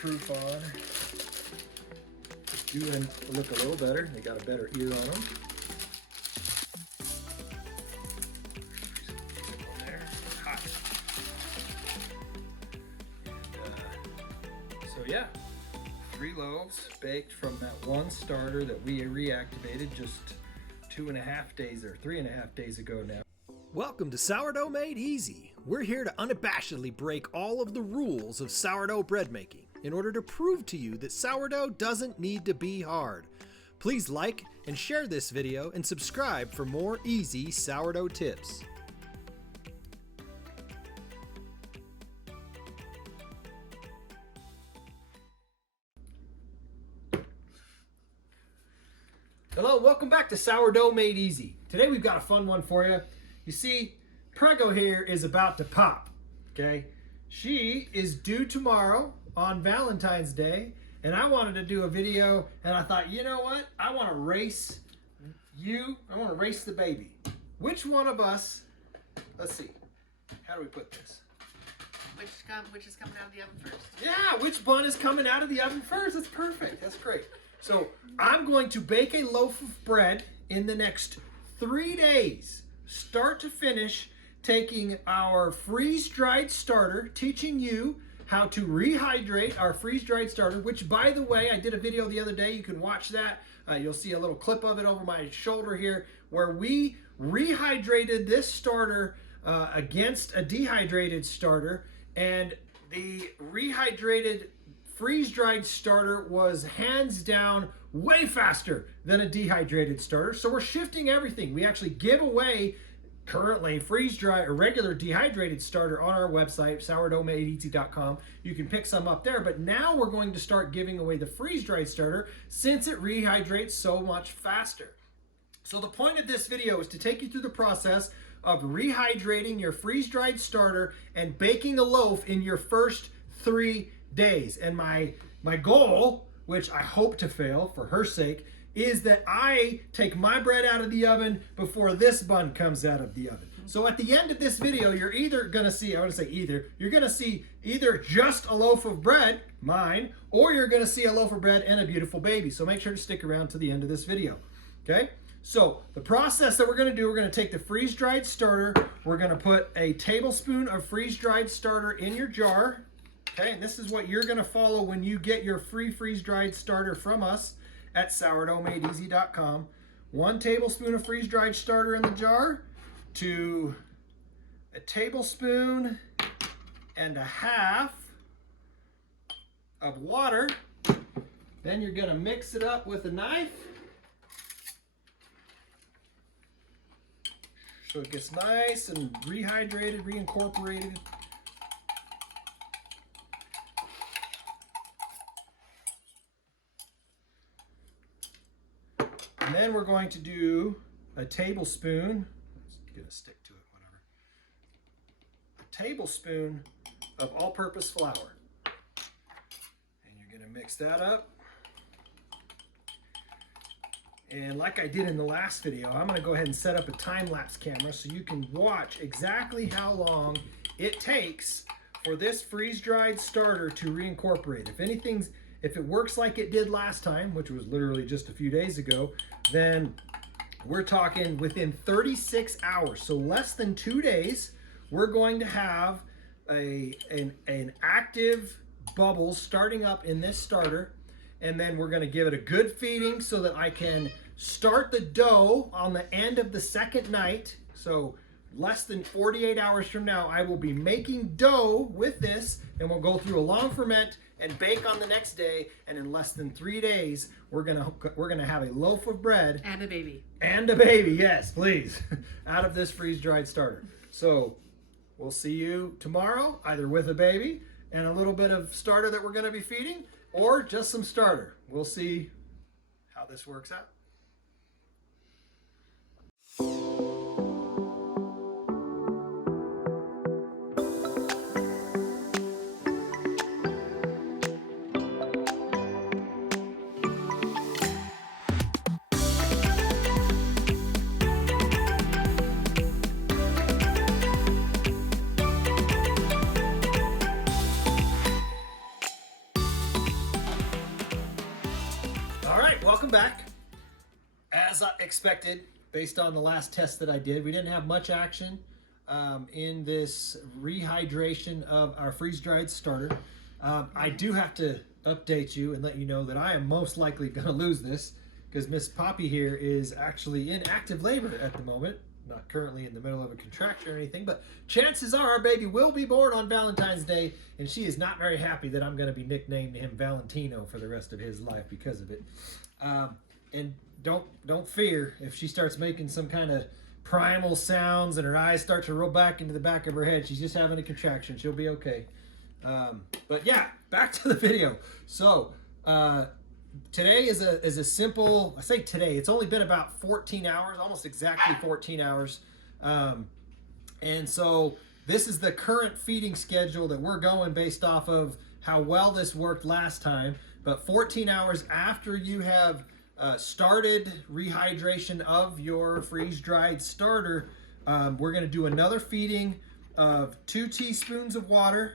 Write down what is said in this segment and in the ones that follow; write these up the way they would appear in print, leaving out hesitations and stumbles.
proof on. Doing look a little better. They got a better ear on them. There, hot. And, so yeah, 3 loaves baked from that one starter that we reactivated just 2.5 days or 3.5 days ago now. Welcome to Sourdough Made Easy. We're here to unabashedly break all of the rules of sourdough bread making in order to prove to you that sourdough doesn't need to be hard. Please like and share this video and subscribe for more easy sourdough tips. Hello, welcome back to Sourdough Made Easy. Today we've got a fun one for you. You see, Prego here is about to pop, okay? She is due tomorrow on Valentine's Day, and I wanted to do a video, and I thought, you know what? I want to race I want to race the baby. Which one of us, let's see, how do we put this? Which is coming out of the oven first? Yeah, which bun is coming out of the oven first? That's perfect, that's great. So I'm going to bake a loaf of bread in the next 3 days, start to finish, taking our freeze-dried starter, teaching you how to rehydrate our freeze-dried starter, which, by the way, I did a video the other day. You can watch that. You'll see a little clip of it over my shoulder here, where we rehydrated this starter against a dehydrated starter, and the rehydrated freeze-dried starter was hands down way faster than a dehydrated starter. So we're shifting everything. We actually give away currently freeze-dried or regular dehydrated starter on our website, sourdoughmadeeasy.com. You can pick some up there, but now we're going to start giving away the freeze-dried starter since it rehydrates so much faster. So the point of this video is to take you through the process of rehydrating your freeze-dried starter and baking a loaf in your first 3 days. And my goal, which I hope to fail for her sake, is that I take my bread out of the oven before this bun comes out of the oven. So at the end of this video, you're either gonna see, you're gonna see either just a loaf of bread, mine, or you're gonna see a loaf of bread and a beautiful baby. So make sure to stick around to the end of this video, okay? So the process that we're gonna do, we're gonna take the freeze-dried starter, we're gonna put a tablespoon of freeze-dried starter in your jar, okay? And this is what you're gonna follow when you get your free freeze-dried starter from us at sourdoughmadeeasy.com. 1 tablespoon of freeze-dried starter in the jar to a tablespoon and a half of water. Then you're gonna mix it up with a knife so it gets nice and rehydrated, reincorporated. And then we're going to do a tablespoon, let's get a stick to it, whatever. A tablespoon of all-purpose flour. And you're gonna mix that up. And like I did in the last video, I'm gonna go ahead and set up a time-lapse camera so you can watch exactly how long it takes for this freeze-dried starter to reincorporate. If it works like it did last time, which was literally just a few days ago, then we're talking within 36 hours. So less than 2 days, we're going to have an active bubble starting up in this starter. And then we're gonna give it a good feeding so that I can start the dough on the end of the second night. So less than 48 hours from now, I will be making dough with this, and we'll go through a long ferment and bake on the next day. And in less than 3 days, we're gonna have a loaf of bread And a baby. and a baby, yes, please, out of this freeze-dried starter. So we'll see you tomorrow, either with a baby and a little bit of starter that we're gonna be feeding, or just some starter. We'll see how this works out. welcome back. As I expected, based on the last test that I did, we didn't have much action in this rehydration of our freeze-dried starter. I do have to update you and let you know that I am most likely going to lose this because Miss Poppy here is actually in active labor at the moment. Not currently in the middle of a contraction or anything, but chances are our baby will be born on Valentine's Day, and she is not very happy that I'm going to be nicknaming him Valentino for the rest of his life because of it. And don't fear if she starts making some kind of primal sounds and her eyes start to roll back into the back of her head. She's just having a contraction. She'll be okay. But yeah, back to the video. So today is a simple, I say today, it's only been about 14 hours, almost exactly 14 hours. And so this is the current feeding schedule that we're going based off of how well this worked last time. But 14 hours after you have started rehydration of your freeze-dried starter, we're going to do another feeding of 2 teaspoons of water.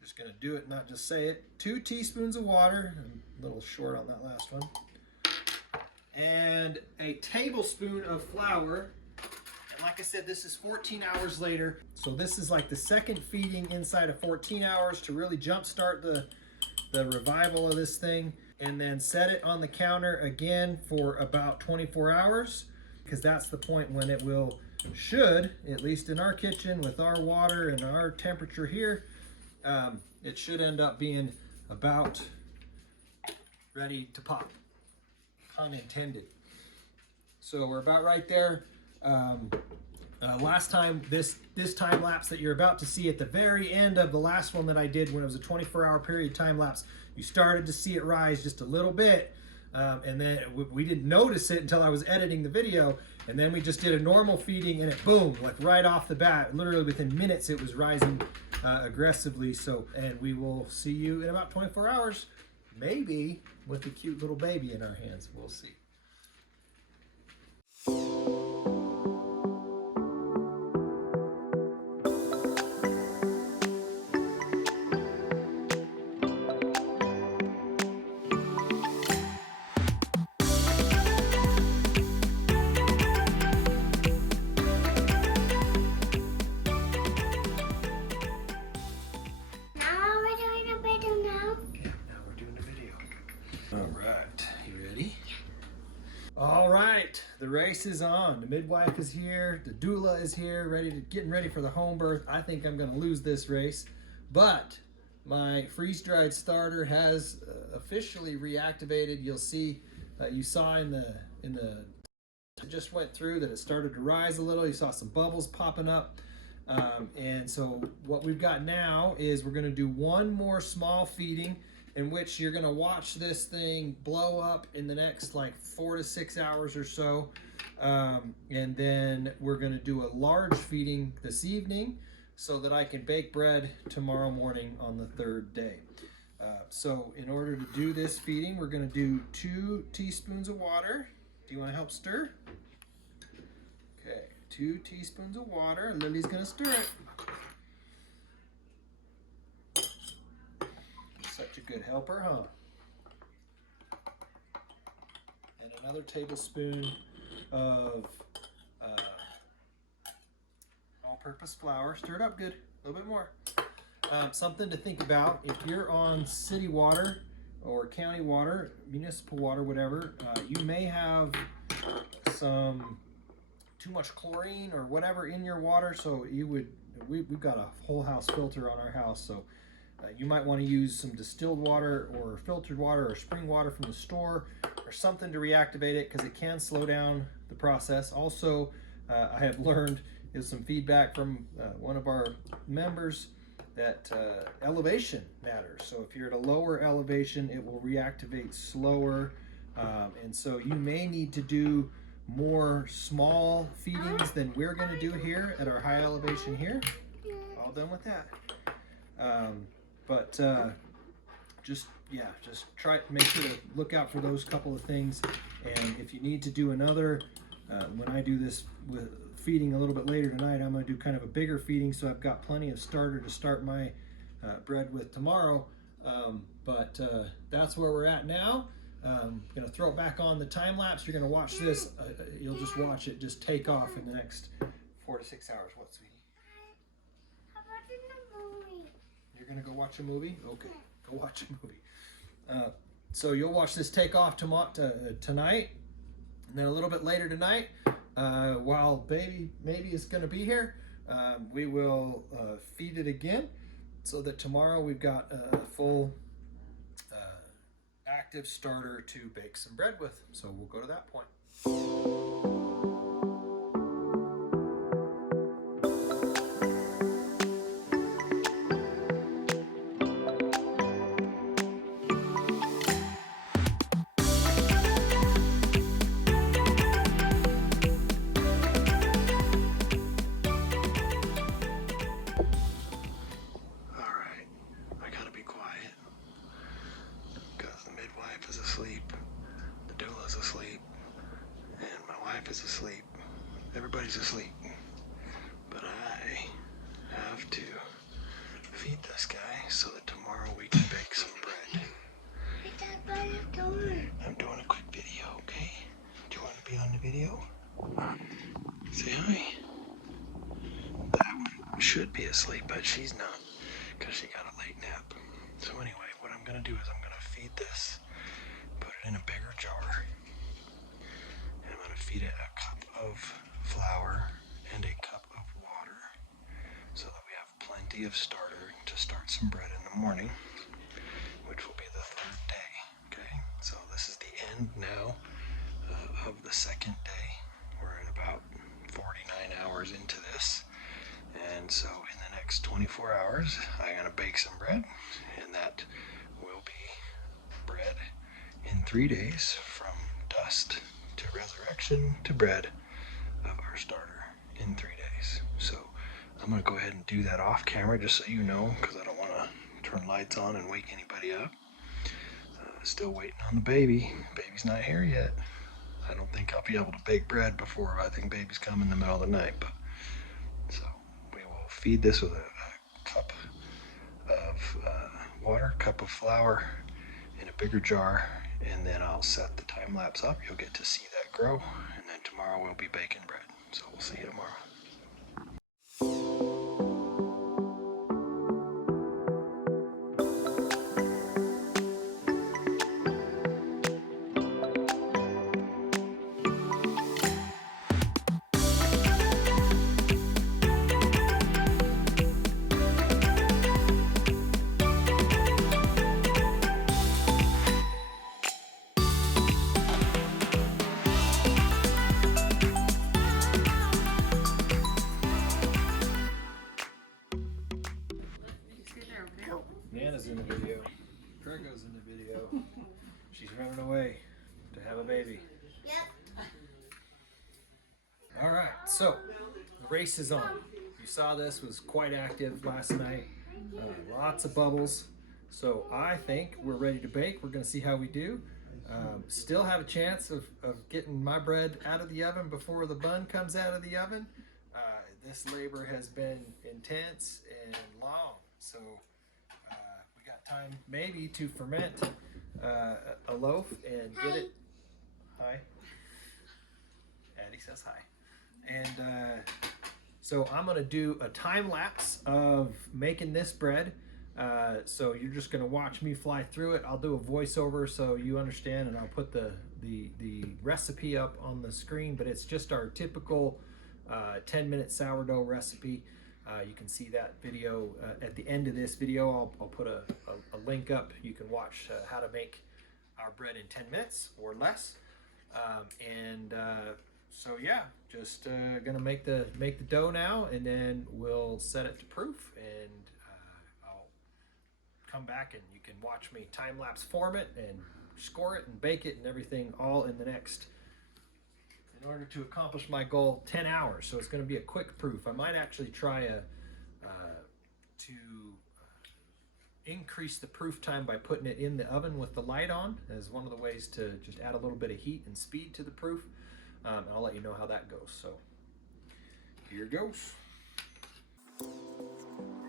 Just going to do it, not just say it. 2 teaspoons of water. I'm a little short on that last one. And a tablespoon of flour. And like I said, this is 14 hours later. So this is like the second feeding inside of 14 hours to really jumpstart the revival of this thing. And then set it on the counter again for about 24 hours. Because that's the point when it should, at least in our kitchen with our water and our temperature here, it should end up being about ready to pop, pun intended. So we're about right there. Last time, this time lapse that you're about to see at the very end of the last one that I did when it was a 24-hour period time lapse, you started to see it rise just a little bit. And then we didn't notice it until I was editing the video. And then we just did a normal feeding and it boom, like right off the bat, literally within minutes, it was rising aggressively. So, and we will see you in about 24 hours, maybe with a cute little baby in our hands. We'll see. All right, the race is on. The midwife is here, the doula is here, getting ready for the home birth. I think I'm gonna lose this race, but my freeze-dried starter has officially reactivated. You'll see, you saw in the it just went through that it started to rise a little. You saw some bubbles popping up. And so what we've got now is we're gonna do one more small feeding in which you're going to watch this thing blow up in the next like 4 to 6 hours or so. And then we're going to do a large feeding this evening so that I can bake bread tomorrow morning on the 3rd day. So in order to do this feeding, we're going to do 2 teaspoons of water. Do you want to help stir? Okay, 2 teaspoons of water. Lily's going to stir it. Such a good helper, huh? And another tablespoon of all-purpose flour. Stir it up good, a little bit more. Something to think about, if you're on city water or county water, municipal water, whatever, you may have some too much chlorine or whatever in your water, so we've got a whole house filter on our house, so you might want to use some distilled water or filtered water or spring water from the store or something to reactivate it because it can slow down the process. Also, I have learned is some feedback from one of our members that elevation matters. So if you're at a lower elevation, it will reactivate slower. And so you may need to do more small feedings than we're going to do here at our high elevation here. All done with that. Just try to make sure to look out for those couple of things. And if you need to do another, when I do this with feeding a little bit later tonight, I'm going to do kind of a bigger feeding, so I've got plenty of starter to start my bread with tomorrow. That's where we're at now. Gonna throw it back on the time lapse. You're gonna watch this. You'll just watch it just take off in the next 4 to 6 hours. What, sweetie? How about in the movie? You're gonna go watch a movie? Okay, go watch a movie. So you'll watch this take off tonight, and then a little bit later tonight, while baby maybe is gonna be here, we will feed it again, so that tomorrow we've got a full active starter to bake some bread with. So we'll go to that point. Is asleep. Everybody's asleep. But I have to feed this guy so that tomorrow we can bake some bread. Hey, Dad, what are you doing? I'm doing a quick video, okay? Do you want to be on the video? Say hi. That one should be asleep, but she's not because she got a late nap. So anyway, what I'm going to do is I'm going to feed this, put it in a bigger jar. Feed it a cup of flour and a cup of water so that we have plenty of starter to start some bread in the morning, which will be the third day. Okay, so this is the end now of the second day. We're at about 49 hours into this, and so in the next 24 hours I'm going to bake some bread, and that will be bread in 3 days, from dust to resurrection to bread of our starter in 3 days. So I'm going to go ahead and do that off camera, just so you know, because I don't want to turn lights on and wake anybody up. Still waiting on the baby. Baby's not here yet. I don't think I'll be able to bake bread before I think baby's coming in the middle of the night. But so we will feed this with a cup of water, cup of flour in a bigger jar, and then I'll set the time lapse up. You'll get to see that grow, and then tomorrow we'll be baking bread. So we'll see you tomorrow. Nana's in the video. Grego's in the video. She's running away to have a baby. Yep. All right, so the race is on. You saw this was quite active last night. Lots of bubbles. So I think we're ready to bake. We're gonna see how we do. Still have a chance of getting my bread out of the oven before the bun comes out of the oven. This labor has been intense and long. So we got time maybe to ferment a loaf and get it. Hi. Addie says hi. And so I'm gonna do a time lapse of making this bread. So you're just gonna watch me fly through it. I'll do a voiceover so you understand, and I'll put the recipe up on the screen, but it's just our typical 10-minute sourdough recipe. You can see that video at the end of this video. I'll put a link up. You can watch how to make our bread in 10 minutes or less. So yeah, just gonna make the dough now, and then we'll set it to proof, and I'll come back and you can watch me time lapse form it and score it and bake it and everything all in the next, in order to accomplish my goal, 10 hours. So it's going to be a quick proof. I might actually try to increase the proof time by putting it in the oven with the light on, as one of the ways to just add a little bit of heat and speed to the proof. I'll let you know how that goes. So here goes.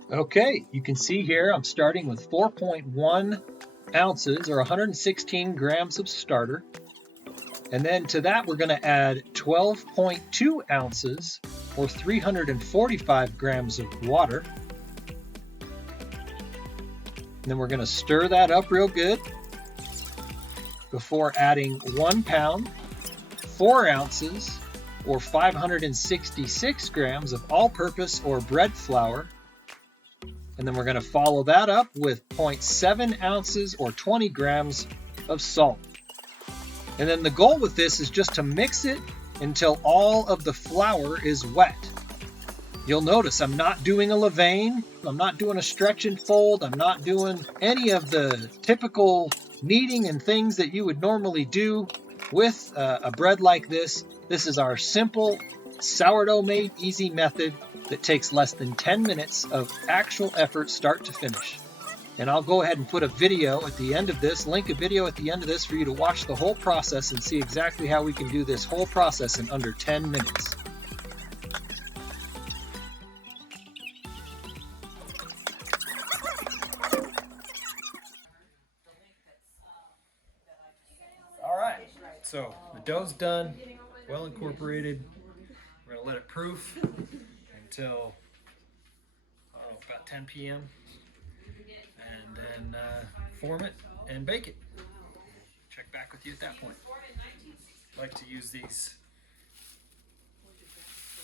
Okay, you can see here I'm starting with 4.1 ounces or 116 grams of starter. And then to that, we're going to add 12.2 ounces or 345 grams of water. And then we're going to stir that up real good before adding 1 pound, 4 ounces, or 566 grams of all-purpose or bread flour. And then we're going to follow that up with 0.7 ounces or 20 grams of salt. And then the goal with this is just to mix it until all of the flour is wet. You'll notice I'm not doing a levain, I'm not doing a stretch and fold, I'm not doing any of the typical kneading and things that you would normally do with a bread like this. This is our simple sourdough made easy method that takes less than 10 minutes of actual effort start to finish. And I'll go ahead and put a video at the end of this, link a video at the end of this for you to watch the whole process and see exactly how we can do this whole process in under 10 minutes. All right, so the dough's done, well incorporated. We're gonna let it proof until about 10 p.m. and then form it and bake it. Check back with you at that point. I like to use these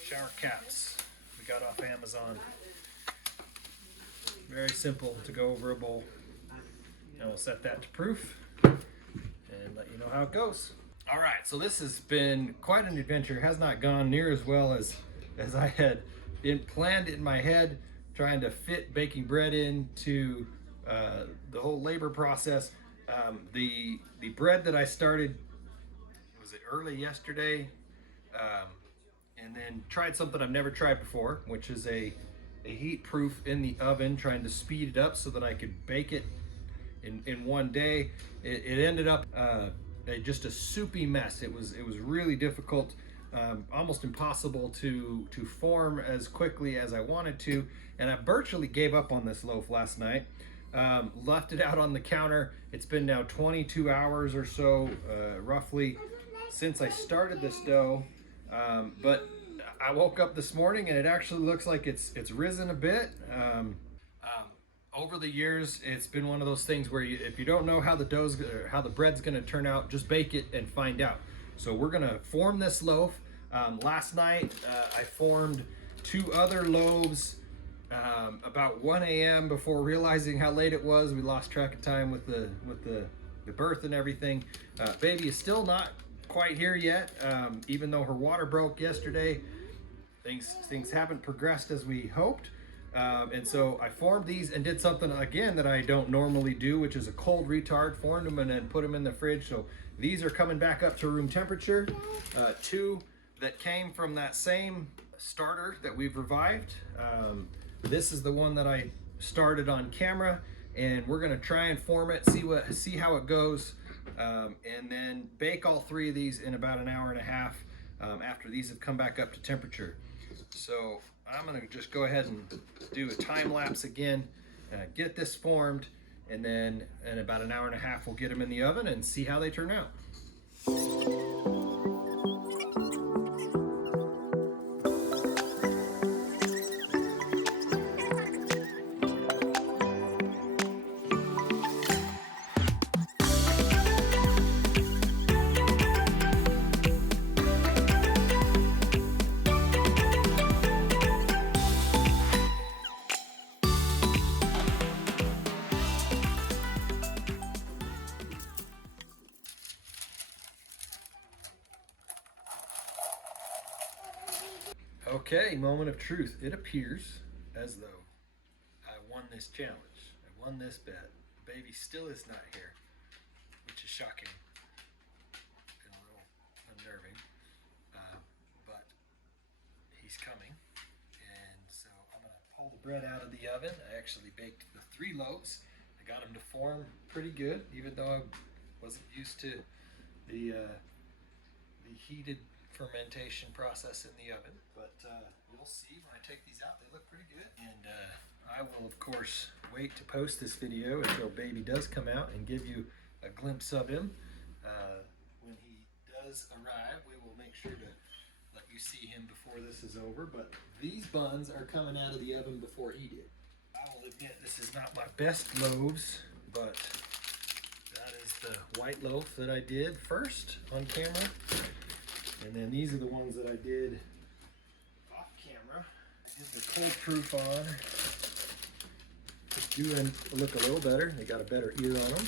shower caps we got off Amazon. Very simple to go over a bowl. And we'll set that to proof and let you know how it goes. All right, so this has been quite an adventure. It has not gone near as well as I had planned in my head, trying to fit baking bread into the whole labor process. The bread that I started, was it early yesterday, and then tried something I've never tried before, which is a heat proof in the oven, trying to speed it up so that I could bake it in one day. It ended up just a soupy mess. It was really difficult, almost impossible to form as quickly as I wanted to, and I virtually gave up on this loaf last night. Left it out on the counter. It's been now 22 hours or so, roughly, since I started this dough, but I woke up this morning and it actually looks like it's risen a bit. Over the years, it's been one of those things where if you don't know how the bread's going to turn out, just bake it and find out. So we're going to form this loaf. Last night, I formed 2 other loaves about 1 a.m. before realizing how late it was. We lost track of time with the birth and everything. Baby is still not quite here yet, even though her water broke yesterday. Things haven't progressed as we hoped. And so I formed these and did something again that I don't normally do, which is a cold retard. Formed them and then put them in the fridge. So these are coming back up to room temperature. 2 that came from that same starter that we've revived. This is the one that I started on camera, and we're gonna try and form it, see how it goes, and then bake all 3 of these in about an hour and a half after these have come back up to temperature. So I'm gonna just go ahead and do a time lapse again, get this formed, and then in about an hour and a half we'll get them in the oven and see how they turn out. Okay, moment of truth. It appears as though I won this challenge. I won this bet. The baby still is not here, which is shocking and a little unnerving, but he's coming. And so I'm going to pull the bread out of the oven. I actually baked the 3 loaves. I got them to form pretty good, even though I wasn't used to the heated fermentation process in the oven, but you'll see when I take these out, they look pretty good. And I will, of course, wait to post this video until baby does come out and give you a glimpse of him. When he does arrive, we will make sure to let you see him before this is over, but these buns are coming out of the oven before he did. I will admit this is not my best loaves, but that is the white loaf that I did first on camera, and then these are the ones that I did off camera. I did the cold proof on. Do look a little better. They got a better ear on them.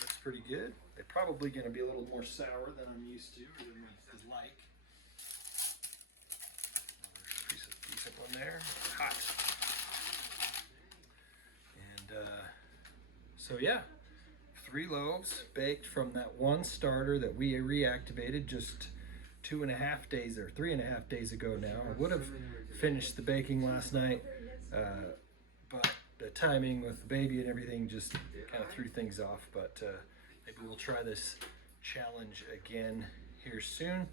That's pretty good. They're probably going to be a little more sour than I'm used to, or than I like. There's a decent one there. Hot. And so yeah, 3 loaves baked from that one starter that we reactivated just 2.5 days or 3.5 days ago now. I would have finished the baking last night, but the timing with the baby and everything just kind of threw things off. But maybe we'll try this challenge again here soon.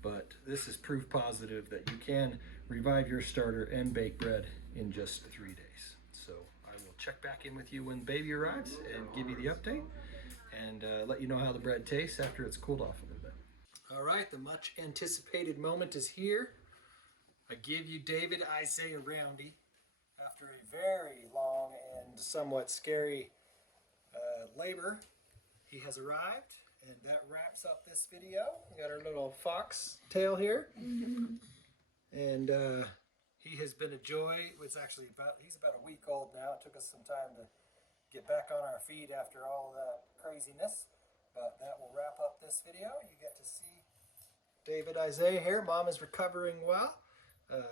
But this is proof positive that you can revive your starter and bake bread in just 3 days. So I will check back in with you when baby arrives and give you the update and let you know how the bread tastes after it's cooled off a little bit. All right, the much anticipated moment is here. I give you David Isaiah Roundy after a very long and somewhat scary labor. He has arrived, and that wraps up this video. We got our little fox tail here. And he has been a joy. He's about a week old now. It took us some time to get back on our feet after all of that craziness. But that will wrap up this video. You get to see David Isaiah here. Mom is recovering well.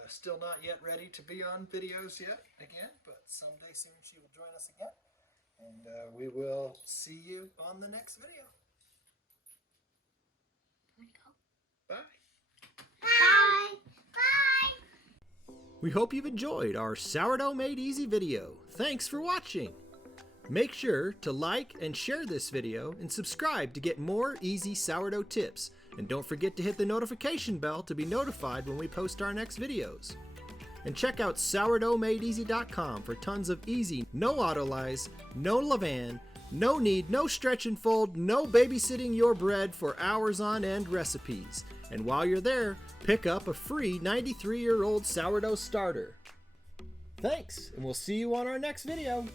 Still not yet ready to be on videos yet again, but someday soon she will join us again. And we will see you on the next video. Bye. Bye. Bye. We hope you've enjoyed our Sourdough Made Easy video. Thanks for watching. Make sure to like and share this video and subscribe to get more easy sourdough tips. And don't forget to hit the notification bell to be notified when we post our next videos. And check out sourdoughmadeeasy.com for tons of easy, no autolyze, no levain, no knead, no stretch and fold, no babysitting your bread for hours on end recipes. And while you're there, pick up a free 93-year-old sourdough starter. Thanks, and we'll see you on our next video.